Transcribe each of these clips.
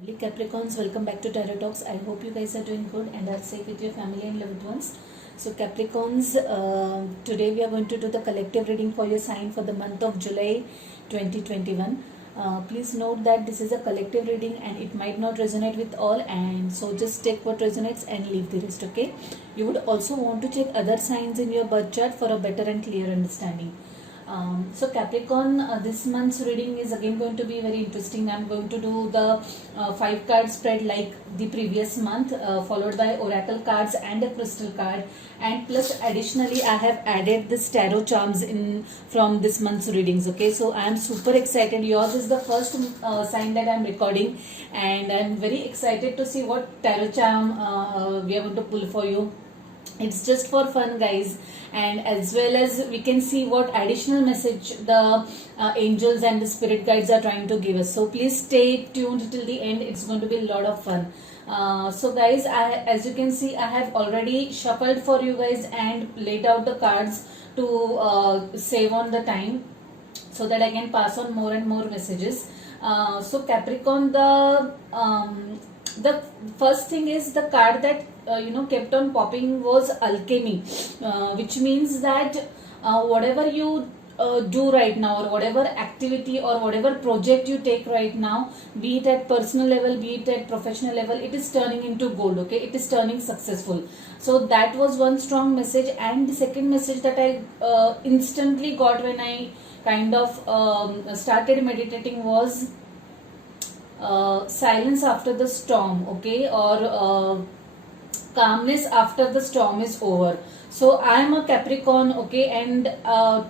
Lovely Capricorns, welcome back to Tarot Talks. I hope you guys are doing good and are safe with your family and loved ones. So Capricorns, today we are going to do the collective reading for your sign for the month of July 2021. Please note that this is a collective reading and it might not resonate with all, and so just take what resonates and leave the rest, okay? You would also want to check other signs in your birth chart for a better and clear understanding. So Capricorn, this month's reading is again going to be very interesting. I'm going to do the 5 card spread like the previous month, followed by oracle cards and a crystal card, and plus additionally I have added this tarot charms in from this month's readings. Okay, so I am super excited. Yours is the first sign that I'm recording, and I'm very excited to see what tarot charm we are going to pull for you. It's just for fun, guys, and as well as we can see what additional message the angels and the spirit guides are trying to give us. So please stay tuned till the end. It's going to be a lot of fun. So guys, as you can see, I have already shuffled for you guys and laid out the cards to save on the time so that I can pass on more and more messages. So Capricorn, the first thing is the card that kept on popping was alchemy, which means that whatever you do right now, or whatever activity or whatever project you take right now, be it at personal level, be it at professional level, it is turning into gold. Okay, it is turning successful. So that was one strong message. And the second message that I instantly got when I kind of started meditating was silence after the storm, okay, or calmness after the storm is over. So I am a Capricorn, okay, and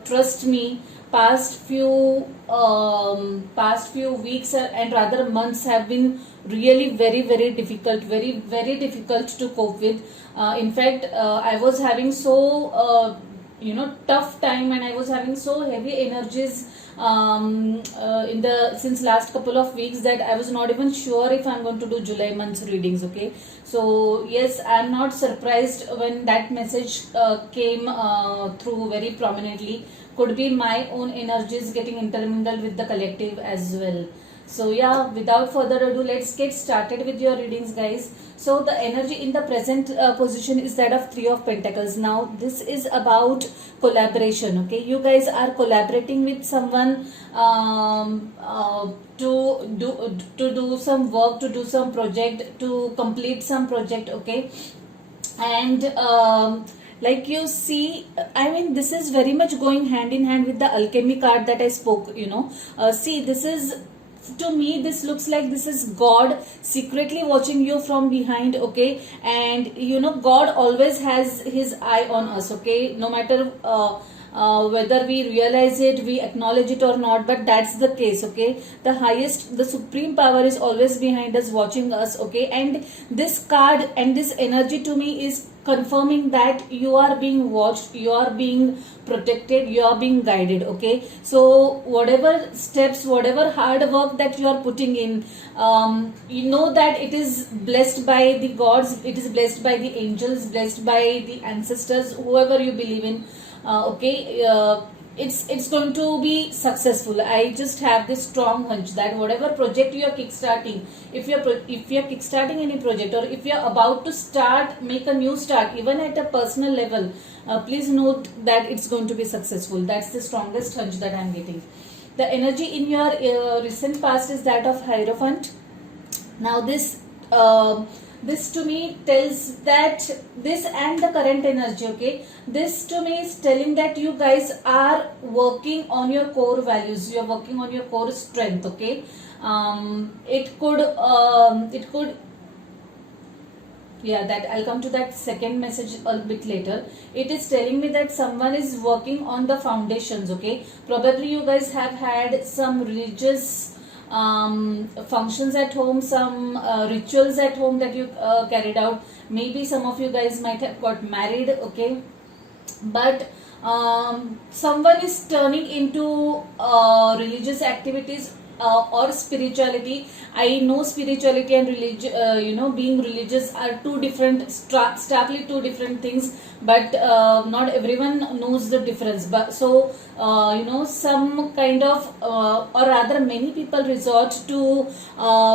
trust me, past few weeks and rather months have been really very difficult, very difficult to cope with. In fact, I was having so tough time, and I was having so heavy energies in the since last couple of weeks that I was not even sure if I'm going to do July month's readings. Okay, so yes, I'm not surprised when that message came through very prominently. Could be my own energies getting intermingled with the collective as well. So yeah, without further ado, let's get started with your readings, guys. So the energy in the present position is that of 3 of Pentacles. Now this is about collaboration. Okay, you guys are collaborating with someone to do some work, to do some project, to complete some project. Okay, and like you see, I mean, this is very much going hand in hand with the alchemy card that I spoke. See, this is, to me, this looks like this is God secretly watching you from behind. Okay, and God always has his eye on us. Okay, no matter whether we realize it, we acknowledge it or not, but that's the case. Okay, the highest, the supreme power is always behind us, watching us. Okay, and this card and this energy to me is confirming that you are being watched, you are being protected, you are being guided. Okay, so whatever steps, whatever hard work that you are putting in, you know that it is blessed by the gods, it is blessed by the angels, blessed by the ancestors, whoever you believe in. It's going to be successful. I just have this strong hunch that whatever project you are kickstarting, if you're kickstarting any project, or if you're about to make a new start, even at a personal level, please note that it's going to be successful. That's the strongest hunch that I'm getting. The energy in your recent past is that of Hierophant. Now this to me tells that this and the current energy, okay, this to me is telling that you guys are working on your core values, you're working on your core strength. Okay, it could yeah, that I'll come to that second message a bit later. It is telling me that someone is working on the foundations. Okay, probably you guys have had some religious functions at home, some rituals at home that you carried out. Maybe some of you guys might have got married. Okay, but someone is turning into religious activities or spirituality. I know spirituality and religion, being religious are two different, starkly two different things, but not everyone knows the difference. But so some kind of or rather many people resort to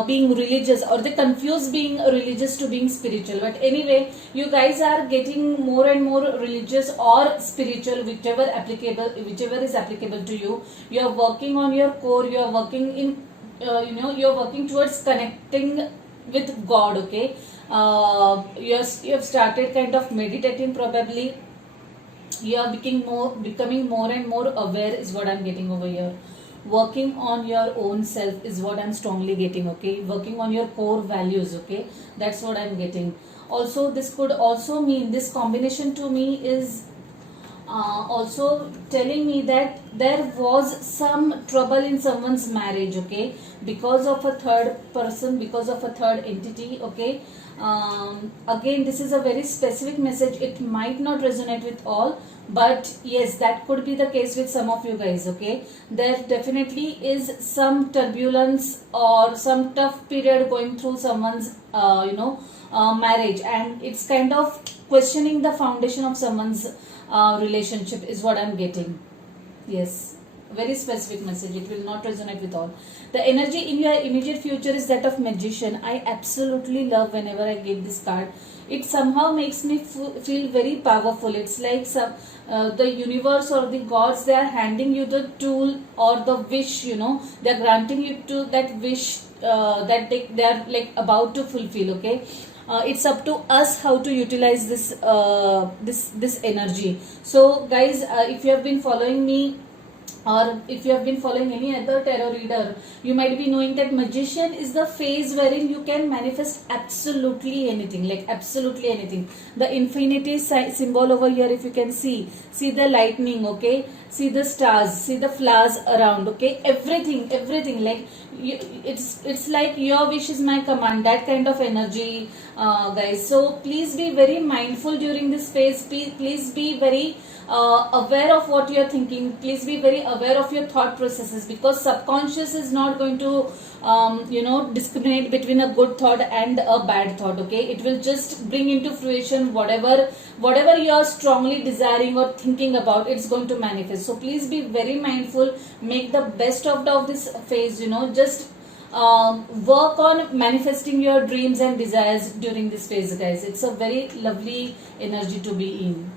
being religious, or they confuse being religious to being spiritual. But anyway, you guys are getting more and more religious or spiritual, whichever is applicable to you. You are working on your core, you are working in you are working towards connecting with God. Okay, you have started kind of meditating. Probably you are becoming more and more aware, is what I'm getting over here. Working on your own self is what I'm strongly getting. Okay, working on your core values. Okay, that's what I'm getting. Also, this could also mean, this combination to me is also telling me that there was some trouble in someone's marriage. Okay, because of a third person, because of a third entity. Okay, again, this is a very specific message. It might not resonate with all, but yes, that could be the case with some of you guys. Okay, there definitely is some turbulence or some tough period going through someone's marriage, and it's kind of questioning the foundation of someone's relationship, is what I'm getting. Yes, very specific message. It will not resonate with all. The energy in your immediate future is that of magician. I absolutely love whenever I get this card. It somehow makes me feel very powerful. It's like the universe or the gods, they are handing you the tool or the wish. They are granting you to that wish that they are like about to fulfill. Okay, it's up to us how to utilize this energy. So guys, if you have been following me, or if you have been following any other tarot reader, you might be knowing that magician is the phase wherein you can manifest absolutely anything, like absolutely anything. The infinity symbol over here, if you can see the lightning. Okay, see the stars, see the flowers around. Okay, everything like it's like your wish is my command, that kind of energy, guys. So please be very mindful during this phase. Please be very aware of what you are thinking. Please be very aware of your thought processes, because subconscious is not going to discriminate between a good thought and a bad thought. Okay, it will just bring into fruition whatever you are strongly desiring or thinking about. It's going to manifest. So please be very mindful, make the best of this phase. Just work on manifesting your dreams and desires during this phase, guys. It's a very lovely energy to be in.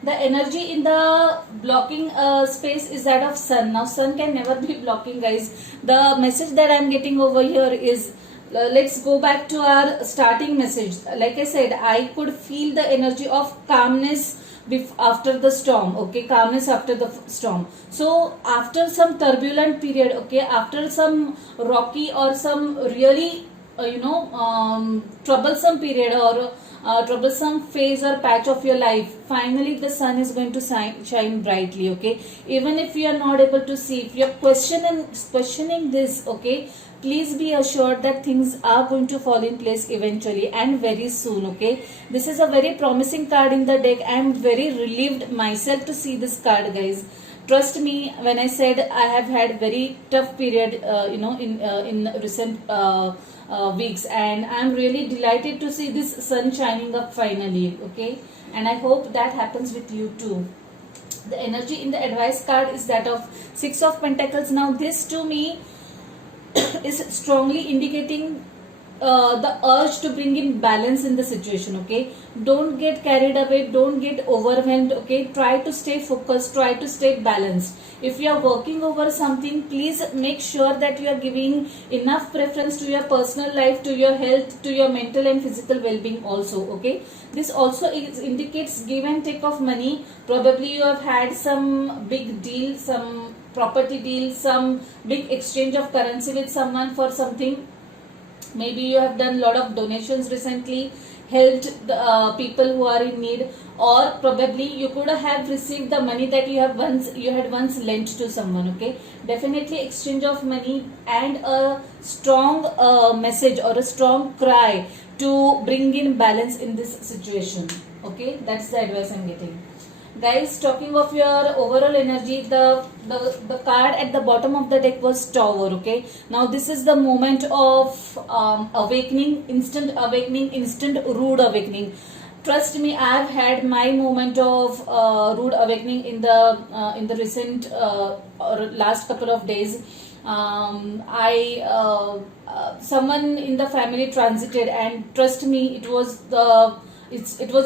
The energy in the blocking space is that of sun. Now sun can never be blocking, guys. The message that I'm getting over here is, let's go back to our starting message. Like I said, I could feel the energy of calmness after the storm. Okay, calmness after the storm. So after some turbulent period, okay, after some rocky or some really troublesome period or troublesome phase or patch of your life, finally the sun is going to shine brightly. Okay, even if you are not able to see, if you are questioning this, okay, please be assured that things are going to fall in place eventually and very soon. Okay, this is a very promising card in the deck. I am very relieved myself to see this card, guys. Trust me when I said I have had very tough period in recent weeks, and I'm really delighted to see this sun shining up finally. Okay, and I hope that happens with you too. The energy in the advice card is that of Six of Pentacles. Now this to me is strongly indicating the urge to bring in balance in the situation. Okay, don't get carried away, don't get overwhelmed. Okay, try to stay focused, try to stay balanced. If you are working over something, please make sure that you are giving enough preference to your personal life, to your health, to your mental and physical well-being also. Okay, this also indicates give and take of money. Probably you have had some big deal, some property deal, some big exchange of currency with someone for something. Maybe you have done a lot of donations recently, helped the people who are in need, or probably you could have received the money that you had once lent to someone. Okay, definitely exchange of money and a strong message or a strong cry to bring in balance in this situation. Okay, that's the advice I'm getting. Guys, talking of your overall energy, the card at the bottom of the deck was Tower. Okay, now this is the moment of awakening, instant rude awakening. Trust me, I've had my moment of rude awakening in the recent or last couple of days. I someone in the family transited, and trust me, it was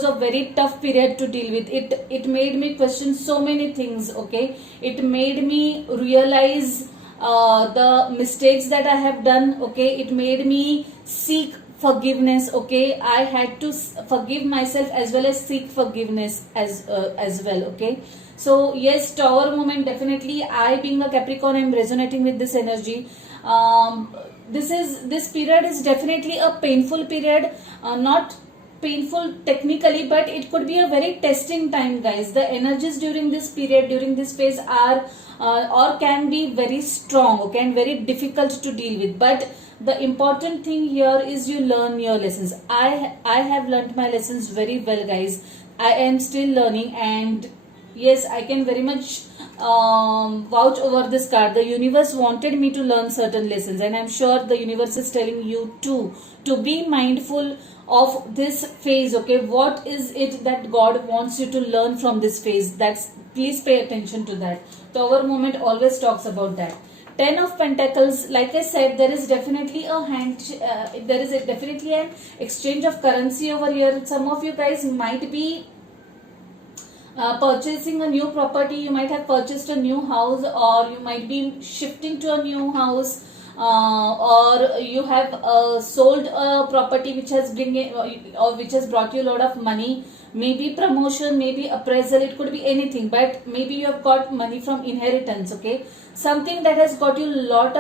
a very tough period to deal with. It made me question so many things. Okay, it made me realize the mistakes that I have done. Okay, it made me seek forgiveness. Okay, I had to forgive myself as well as seek forgiveness as well. Okay, so yes, Tower moment, definitely. I, being a Capricorn, I'm resonating with this energy. This period is definitely a painful period, not painful technically, but it could be a very testing time, guys. The energies during this period, during this phase, are or can be very strong, okay, and very difficult to deal with. But the important thing here is you learn your lessons. I have learned my lessons very well, guys. I am still learning, and yes, I can very much vouch over this card. The universe wanted me to learn certain lessons, and I'm sure the universe is telling you too to be mindful of this phase. Okay, what is it that God wants you to learn from this phase? That's, please pay attention to that. Tower moment always talks about that. Ten of Pentacles, like I said, there is definitely a definitely an exchange of currency over here. Some of you guys might be purchasing a new property. You might have purchased a new house, or you might be shifting to a new house, or you have sold a property which has brought you a lot of money. Maybe promotion, maybe appraisal, it could be anything, but maybe you have got money from inheritance. Okay, something that has got you lots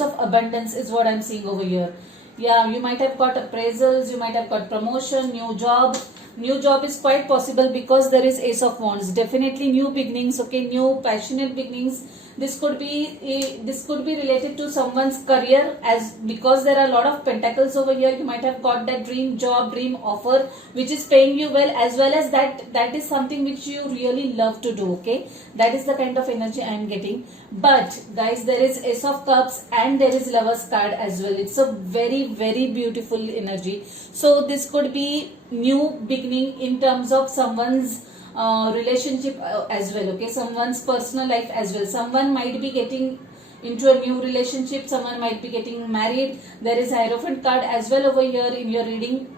of abundance is what I'm seeing over here. Yeah, you might have got appraisals, you might have got promotion, new job. New job is quite possible because there is Ace of Wands. Definitely new beginnings. Okay, new passionate beginnings. This could be related to someone's career, as because there are a lot of pentacles over here. You might have got that dream job, dream offer, which is paying you well as that is something which you really love to do. Okay, that is the kind of energy I am getting. But guys, there is Ace of Cups and there is Lover's card as well. It's a very, very beautiful energy. So this could be new beginning in terms of someone's relationship as well. Okay, someone's personal life as well. Someone might be getting into a new relationship, someone might be getting married. There is Hierophant card as well over here in your reading,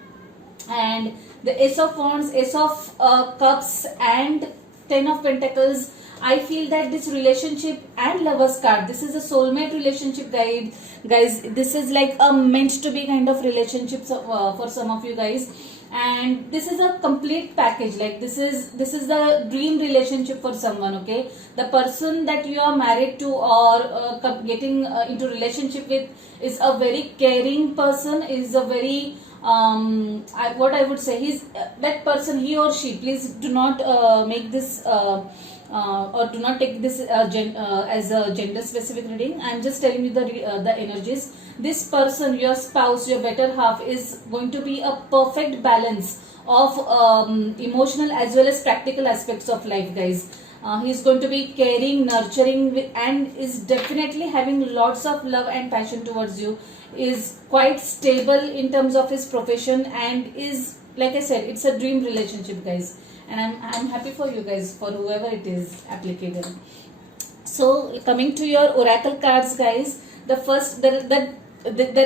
and the Ace of Wands, Ace of Cups and Ten of Pentacles. I feel that this relationship and Lover's card, this is a soulmate relationship, guys. This is like a meant to be kind of relationship for some of you guys, and this is a complete package. Like this is the dream relationship for someone. Okay, the person that you are married to or getting into relationship with is a very caring person, is a very what I would say, he's that person, he or she, please do not make this or do not take this as a gender specific reading. I'm just telling you the energies. This person, your spouse, your better half, is going to be a perfect balance of emotional as well as practical aspects of life, guys. He's going to be caring, nurturing, and is definitely having lots of love and passion towards you, is quite stable in terms of his profession, and is, like I said, it's a dream relationship, guys. And I'm happy for you guys, for whoever it is applicable. So coming to your oracle cards, guys, the first, there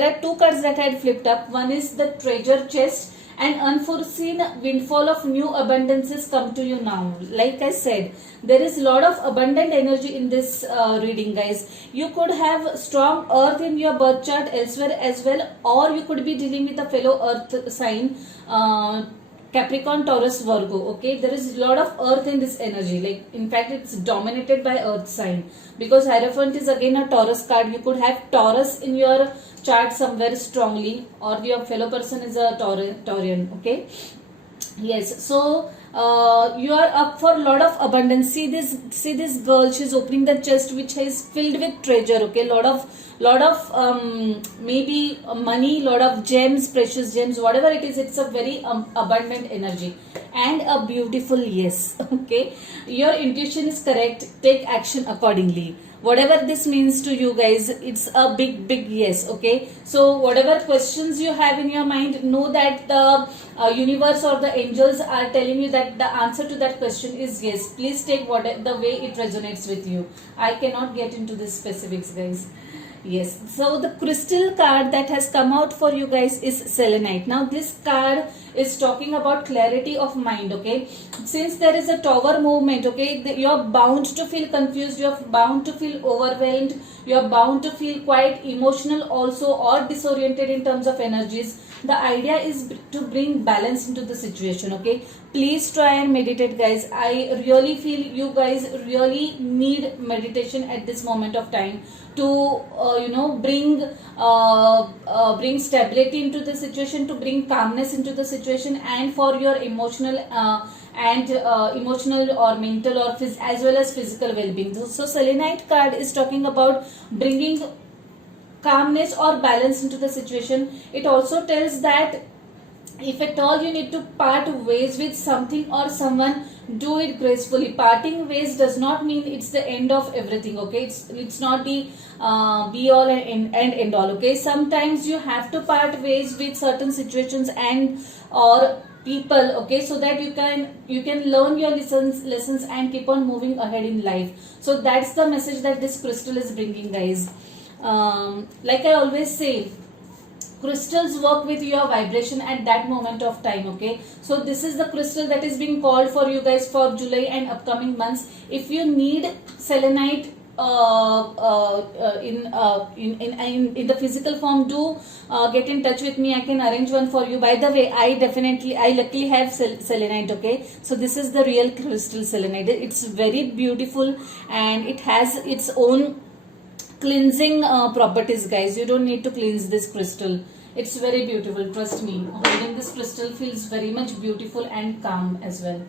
are two cards that I had flipped up. One is the treasure chest, and unforeseen windfall of new abundances come to you now. Like I said, there is a lot of abundant energy in this reading, guys. You could have strong earth in your birth chart elsewhere as well, or you could be dealing with a fellow earth sign, Capricorn, Taurus, Virgo. Okay, there is a lot of earth in this energy. Like, in fact, it's dominated by earth sign, because Hierophant is again a Taurus card. You could have Taurus in your chart somewhere strongly, or your fellow person is a Taurian. Okay, yes. So you are up for a lot of abundance. See this girl, she's opening the chest which is filled with treasure. Okay, lot of maybe money, lot of gems, precious gems, whatever it is. It's a very abundant energy and a beautiful yes. Okay, your intuition is correct. Take action accordingly. Whatever this means to you guys, it's a big yes. Okay, so whatever questions you have in your mind, know that the universe or the angels are telling you that the answer to that question is yes. Please take the way it resonates with you. I cannot get into the specifics, guys. Yes, so the crystal card that has come out for you guys is selenite. Now this card is talking about clarity of mind. Okay, since there is a tower movement, okay, you're bound to feel confused, you're bound to feel overwhelmed, you're bound to feel quite emotional also, or disoriented in terms of energies. The idea is to bring balance into the situation. Okay, please try and meditate, guys. I really feel you guys really need meditation at this moment of time to bring stability into the situation, to bring calmness into the situation, and for your emotional emotional or mental or as well as physical well-being. So selenite card is talking about bringing calmness or balance into the situation. It also tells that if at all you need to part ways with something or someone, do it gracefully. Parting ways does not mean it's the end of everything. Okay, it's not the be all and end all. Okay, sometimes you have to part ways with certain situations and or people. Okay, so that you can learn your lessons and keep on moving ahead in life. So that's the message that this crystal is bringing, guys. Like I always say, crystals work with your vibration at that moment of time. Okay, so this is the crystal that is being called for you guys for July and upcoming months. If you need selenite in the physical form, do get in touch with me. I can arrange one for you. By the way, I luckily have selenite. Okay, so this is the real crystal selenite. It's very beautiful and it has its own cleansing properties, guys. You don't need to cleanse this crystal. It's very beautiful, trust me. Holding this crystal feels very much beautiful and calm as well.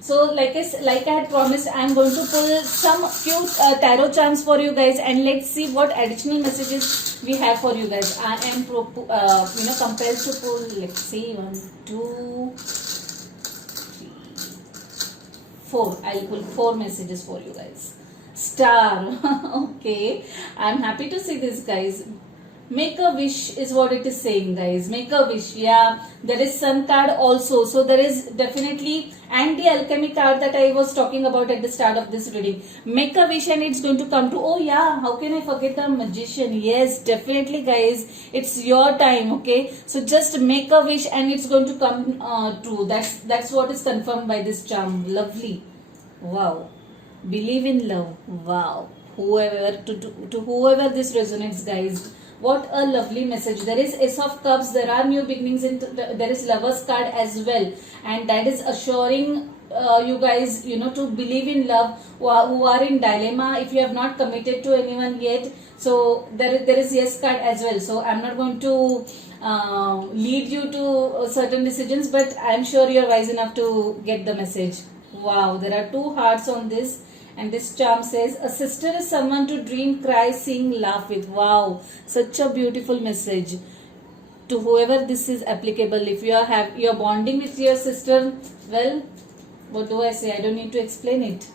So like I had promised, I'm going to pull some cute tarot charms for you guys, and let's see what additional messages we have for you guys. I am compelled to pull. Let's see, 1, 2, 3, 4. I'll pull 4 messages for you guys. Star. Okay, I'm happy to see this, guys. Make a wish is what it is saying, guys. Make a wish. Yeah, there is sun card also. So there is definitely, and the alchemy card that I was talking about at the start of this reading. Make a wish and it's going to come true. Oh yeah, how can I forget the magician? Yes, definitely, guys. It's your time. Okay, so just make a wish and it's going to come true. That's what is confirmed by this charm. Lovely. Wow. Believe in love. Wow. To whoever this resonates, guys, what a lovely message. There is Ace of Cups, there are new beginnings, there is Lover's card as well, and that is assuring you guys, to believe in love, who are in dilemma, if you have not committed to anyone yet. So there is Yes card as well. So I'm not going to lead you to certain decisions, but I'm sure you're wise enough to get the message. Wow, there are 2 hearts on this. And this charm says, a sister is someone to dream, cry, sing, laugh with. Wow, such a beautiful message. To whoever this is applicable, if you're bonding with your sister, well, what do I say? I don't need to explain it.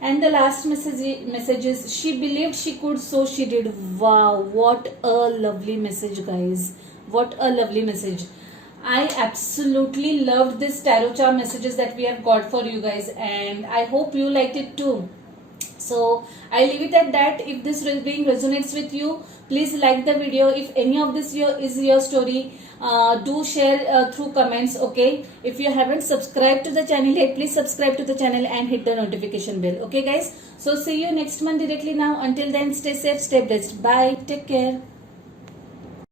And the last message is, she believed she could, so she did. Wow, what a lovely message, guys. What a lovely message. I absolutely loved this tarot charm messages that we have got for you guys, and I hope you liked it too. So I leave it at that. If this reading resonates with you, please like the video. If any of this is your story, do share through comments. Okay, if you haven't subscribed to the channel yet, please subscribe to the channel and hit the notification bell. Okay, guys, so see you next month directly now. Until then, stay safe, stay blessed. Bye, take care.